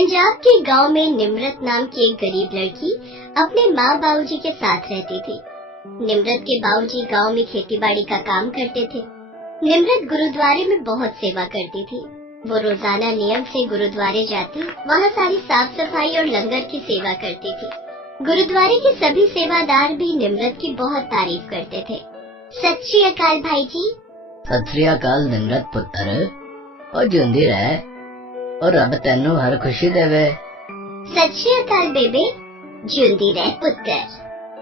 पंजाब के गांव में निम्रत नाम की एक गरीब लड़की अपने माँ बाबूजी के साथ रहती थी। निम्रत के बाबूजी गांव में खेतीबाड़ी का काम करते थे। निम्रत गुरुद्वारे में बहुत सेवा करती थी। वो रोजाना नियम से गुरुद्वारे जाती, वहाँ सारी साफ सफाई और लंगर की सेवा करती थी। गुरुद्वारे के सभी सेवादार भी निम्रत की बहुत तारीफ करते थे। सत श्री अकाल भाई जी। सत श्री अकाल निम्रत पुत्र, और जिंदी रहे और रब तेनू हर खुशी देवे। सत श्री अकाल बेबे। जिंदी रहे पुत्र।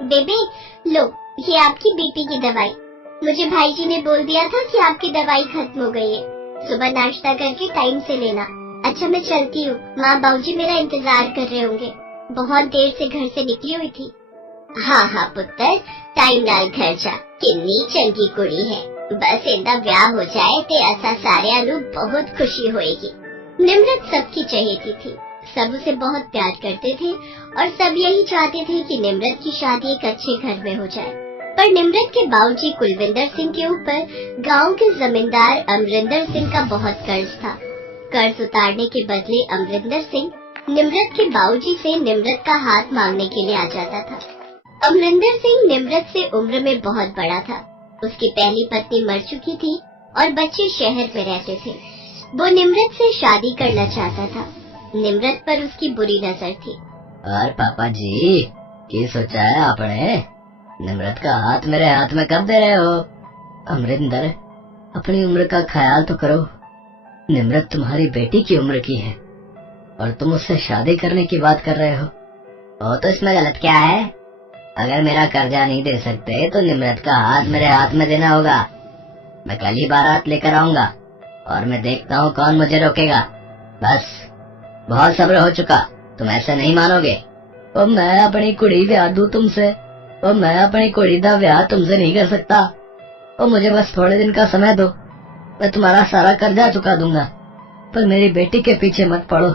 बेबे लो, ये आपकी बीपी की दवाई। मुझे भाई जी ने बोल दिया था कि आपकी दवाई खत्म हो गई है, सुबह नाश्ता करके टाइम से लेना। अच्छा मैं चलती हूँ, माँ बाबूजी मेरा इंतजार कर रहे होंगे। बहुत देर से घर से निकली हुई थी। हाँ हाँ पुत्र, टाइम नाल घर जा, किन्नी चंगी कुड़ी है। बस इंदा ब्याह हो जाए ते असा सारिया नू बहुत खुशी होएगी। निम्रत सबकी चहेती थी, सब उसे बहुत प्यार करते थे और सब यही चाहते थे कि निम्रत की शादी एक अच्छे घर में हो जाए। पर निम्रत के बाबूजी कुलविंदर सिंह के ऊपर गांव के जमींदार अमरिंदर सिंह का बहुत कर्ज था। कर्ज उतारने के बदले अमरिंदर सिंह निम्रत के बाबूजी से निम्रत का हाथ मांगने के लिए आ जाता था। अमरिंदर सिंह निम्रत से उम्र में बहुत बड़ा था। उसकी पहली पत्नी मर चुकी थी और बच्चे शहर में रहते थे। वो निम्रत से शादी करना चाहता था। निम्रत पर उसकी बुरी नजर थी। और पापा जी, क्या सोचा है आपने? निम्रत का हाथ मेरे हाथ में कब दे रहे हो? अमरिंदर, अपनी उम्र का ख्याल तो करो। निम्रत तुम्हारी बेटी की उम्र की है और तुम उससे शादी करने की बात कर रहे हो। तो इसमें गलत क्या है? अगर मेरा कर्जा नहीं दे सकते तो निम्रत का हाथ मेरे हाथ में देना होगा। मैं कल ही बारात लेकर आऊंगा और मैं देखता हूँ कौन मुझे रोकेगा। बस बहुत सब्र हो चुका, तुम ऐसे नहीं मानोगे। और मैं अपनी कुड़ी ब्याह दूं तुमसे, और मैं अपनी कुड़ी का ब्याह तुमसे नहीं कर सकता। और मुझे बस थोड़े दिन का समय दो, मैं तुम्हारा सारा कर्जा चुका दूंगा। पर मेरी बेटी के पीछे मत पड़ो,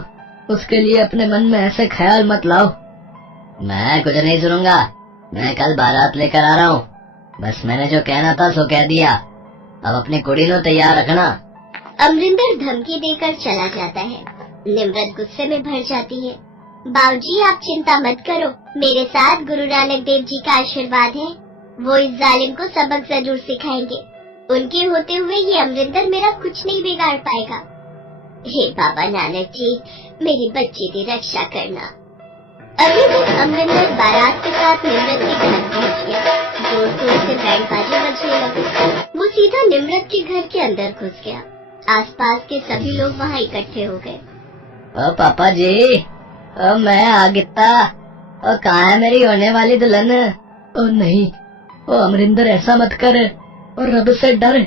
उसके लिए अपने मन में ऐसे ख्याल मत लाओ। मैं कुछ नहीं सुनूंगा, मैं कल बारात लेकर आ रहा हूँ। बस मैंने जो कहना था सो कह दिया। अब अपनी कुड़ी को तैयार रखना। अमरिंदर धमकी देकर चला जाता है। निम्रत गुस्से में भर जाती है। बाबूजी आप चिंता मत करो, मेरे साथ गुरु नानक देव जी का आशीर्वाद है। वो इस जालिम को सबक जरूर सिखाएंगे। उनके होते हुए ये अमरिंदर मेरा कुछ नहीं बिगाड़ पाएगा। हे बाबा नानक जी, मेरी बच्ची की रक्षा करना। अगले दिन अमरिंदर बारात के साथ निम्रत के घर पहुंच गया। जोर जोर से बैंड बाजे बजने लगे। वो सीधा निम्रत के घर के अंदर घुस गया। आसपास के सभी लोग वहाँ इकट्ठे हो गए। ओ पापा जी, ओ मैं आ गिता। ओ कहाँ है मेरी होने वाली दुल्हन? ओ नहीं, ओ अमरिंदर ऐसा मत कर, और रब से डर।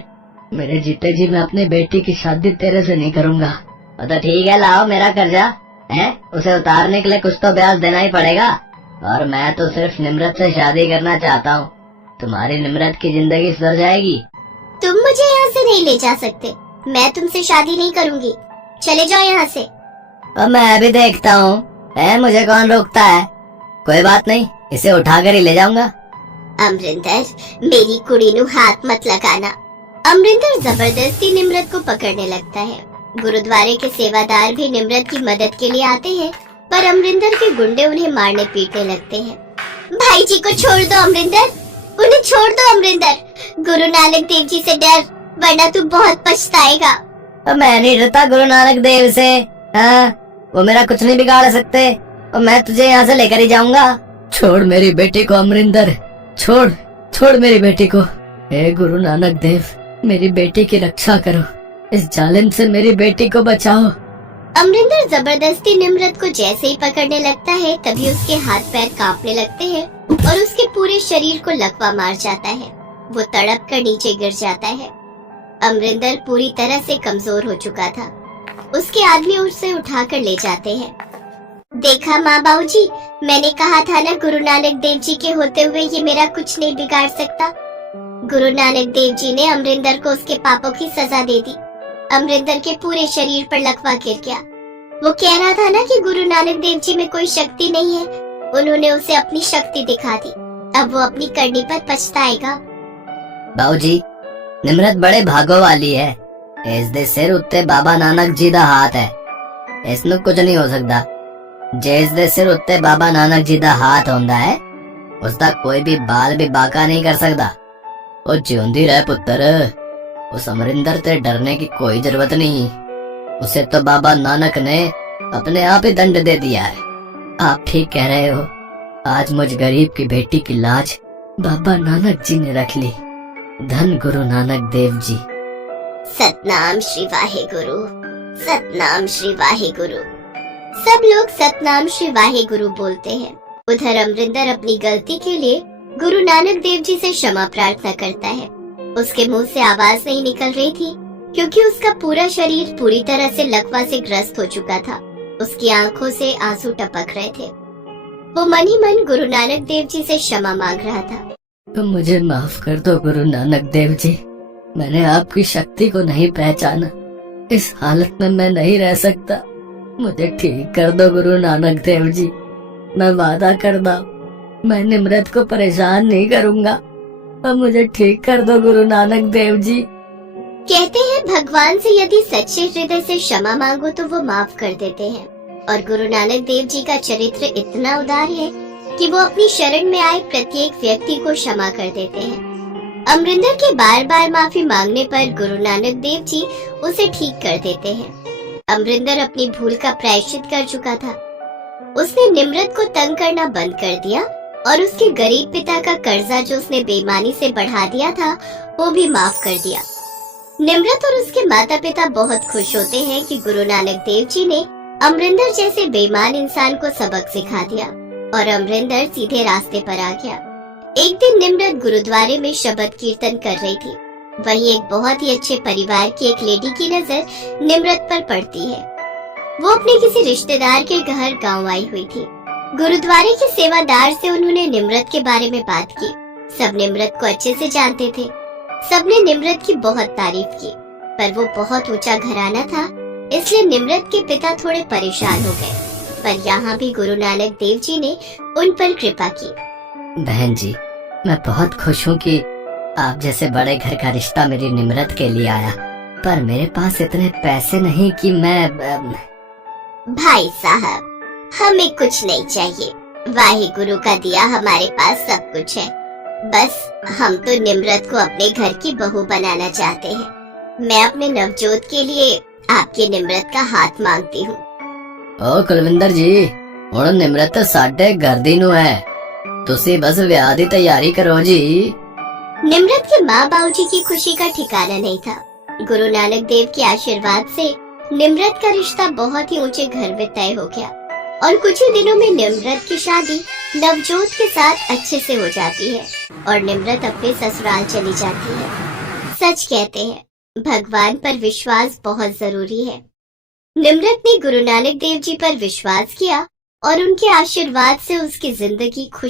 मेरे जीते जी मैं अपनी बेटी की शादी तेरे से नहीं करूँगा। तो ठीक है, लाओ मेरा कर्जा है, उसे उतारने के लिए कुछ तो ब्याज देना ही पड़ेगा। और मैं तो सिर्फ निम्रत से शादी करना चाहता हूँ। तुम्हारी निम्रत की जिंदगी सुधर जाएगी। तुम मुझे यहाँ से नहीं ले जा सकते, मैं तुमसे शादी नहीं करूँगी। चले जाओ यहाँ से। और मैं भी देखता हूँ, मुझे कौन रोकता है। कोई बात नहीं, इसे उठाकर ही ले जाऊंगा। अमरिंदर, मेरी कुड़ी नू हाथ मत लगाना। अमरिंदर जबरदस्ती निम्रत को पकड़ने लगता है। गुरुद्वारे के सेवादार भी निम्रत की मदद के लिए आते हैं, पर अमरिंदर के गुंडे उन्हें मारने पीटने लगते हैं। भाई जी को छोड़ दो अमरिंदर, उन्हें छोड़ दो अमरिंदर। गुरु नानक देव जी से डर, वरना तू बहुत पछताएगा। मैं नहीं डरता गुरु नानक देव से। हाँ, वो मेरा कुछ नहीं बिगाड़ सकते, और मैं तुझे यहाँ से लेकर ही जाऊंगा। छोड़ मेरी बेटी को अमरिंदर, छोड़ छोड़ मेरी बेटी को। हे गुरु नानक देव, मेरी बेटी की रक्षा करो, इस जालिम से मेरी बेटी को बचाओ। अमरिंदर जबरदस्ती निम्रत को जैसे ही पकड़ने लगता है, तभी उसके हाथ पैर कांपने लगते हैं और उसके पूरे शरीर को लकवा मार जाता है। वो तड़प कर नीचे गिर जाता है। अमरिंदर पूरी तरह से कमजोर हो चुका था। उसके आदमी उसे उठाकर ले जाते हैं। देखा माँ बाबूजी, मैंने कहा था ना, गुरु नानक देव जी के होते हुए ये मेरा कुछ नहीं बिगाड़ सकता। गुरु नानक देव जी ने अमरिंदर को उसके पापों की सजा दे दी। अमरिंदर के पूरे शरीर पर लकवा गिर गया। वो कह रहा था ना कि गुरु नानक देव जी में कोई शक्ति नहीं है, उन्होंने उसे अपनी शक्ति दिखा दी। अब वो अपनी करनी पर पछताएगा। बाबूजी, निम्रत बड़े भागो वाली है। इस दे सिर उत्ते बाबा नानक जी दा हाथ है। इसनू कुछ नहीं हो सकता। जिस दे सिर उत्ते बाबा नानक जी दा हाथ होंदा है उसका कोई भी बाल भी बाका नहीं कर सकता। ओ जिउंदी रह पुत्र, उस अमरिंदर ते डरने की कोई जरूरत नहीं। उसे तो बाबा नानक ने अपने आप ही दंड दे दिया है। आप ठीक कह रहे हो। आज मुझ गरीब की बेटी की लाज बाबा नानक जी ने रख ली। धन गुरु नानक देव जी। सतनाम श्री वाहेगुरु, सतनाम श्री वाहेगुरु। सब लोग सतनाम श्री वाहेगुरु बोलते हैं। उधर अमरिंदर अपनी गलती के लिए गुरु नानक देव जी से क्षमा प्रार्थना करता है। उसके मुंह से आवाज नहीं निकल रही थी क्योंकि उसका पूरा शरीर पूरी तरह से लकवा से ग्रस्त हो चुका था। उसकी आंखों से आंसू टपक रहे थे। वो मन ही मन गुरु नानक देव जी से क्षमा मांग रहा था। तो मुझे माफ कर दो गुरु नानक देव जी। मैंने आपकी शक्ति को नहीं पहचाना। इस हालत में मैं नहीं रह सकता। मुझे ठीक कर दो गुरु नानक देव जी। मैं वादा करता हूँ मैं निम्रत को परेशान नहीं करूँगा। अब मुझे ठीक कर दो गुरु नानक देव जी। कहते हैं भगवान से यदि सच्चे हृदय से क्षमा मांगो तो वो माफ कर देते हैं। और गुरु नानक देव जी का चरित्र इतना उदार है कि वो अपनी शरण में आए प्रत्येक व्यक्ति को क्षमा कर देते हैं। अमरिंदर के बार बार माफी मांगने पर गुरु नानक देव जी उसे ठीक कर देते हैं। अमरिंदर अपनी भूल का प्रायश्चित कर चुका था। उसने निम्रत को तंग करना बंद कर दिया और उसके गरीब पिता का कर्जा जो उसने बेईमानी से बढ़ा दिया था वो भी माफ कर दिया। निम्रत और उसके माता पिता बहुत खुश होते हैं कि गुरु नानक देव जी ने अमरिंदर जैसे बेईमान इंसान को सबक सिखा दिया और अमरिंदर सीधे रास्ते पर आ गया। एक दिन निम्रत गुरुद्वारे में शब्द कीर्तन कर रही थी। वहीं एक बहुत ही अच्छे परिवार की एक लेडी की नजर निम्रत पर पड़ती है। वो अपने किसी रिश्तेदार के घर गांव आई हुई थी। गुरुद्वारे के सेवादार से उन्होंने निम्रत के बारे में बात की। सब निम्रत को अच्छे से जानते थे। सबने निम्रत की बहुत तारीफ की, पर वो बहुत ऊंचा घराना था, इसलिए निम्रत के पिता थोड़े परेशान हो गए। पर यहाँ भी गुरु नानक देव जी ने उन पर कृपा की। बहन जी, मैं बहुत खुश हूँ कि आप जैसे बड़े घर का रिश्ता मेरी निम्रत के लिए आया, पर मेरे पास इतने पैसे नहीं कि मैं भाई साहब, हमें कुछ नहीं चाहिए। वाहिगुरु का दिया हमारे पास सब कुछ है। बस हम तो निम्रत को अपने घर की बहू बनाना चाहते हैं। मैं अपने नवजोत के लिए आपकी निम्रत का हाथ मांगती हूँ। ओ कुलविंदर जी, हुण निम्रत साडे घर दी नूं है। तुसी बस ब्याह दी तैयारी करो जी। निम्रत के माँ बाबूजी की खुशी का ठिकाना नहीं था। गुरु नानक देव के आशीर्वाद से निम्रत का रिश्ता बहुत ही ऊंचे घर में तय हो गया और कुछ ही दिनों में निम्रत की शादी नवजोत के साथ अच्छे से हो जाती है और निम्रत अपने ससुराल चली जाती है। सच कहते हैं, भगवान पर विश्वास बहुत जरूरी है। निम्रत ने गुरु नानक देव जी पर विश्वास किया और उनके आशीर्वाद से उसकी जिंदगी खुश